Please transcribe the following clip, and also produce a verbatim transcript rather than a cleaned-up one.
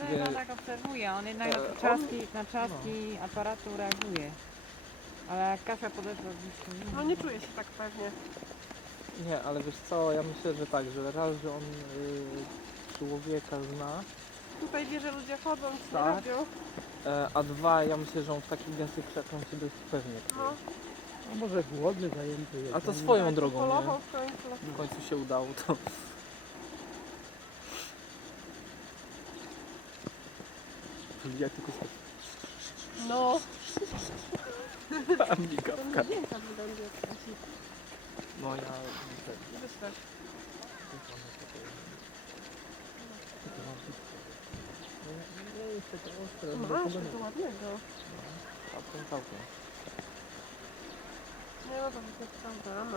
dwie... No tak obserwuje, on jednak na E, on- trzaski, na trzaski aparatu reaguje. Ale jak Kasia podeszła blisko niego... No nie czuję się tak pewnie. Nie, ale wiesz co, ja myślę, że tak, że raz, że on y, człowieka zna, Tutaj wie, że ludzie chodzą, nic Tak. nie robią. e, a dwa, ja myślę, że on w takich gęstych krzakach się dość pewnie czuje. No, A może głodny, zajęty jest. A to no, swoją tak, drogą, polował nie? w końcu. W końcu się udało to. Ja tylko No. A Ten migawka. zdjęcia będzie odkręcić. No ja... Wyślę. Nie jest takie ostre. Masz, to ładnego. Całkiem, całkiem. Nie no, to wypierdolamy.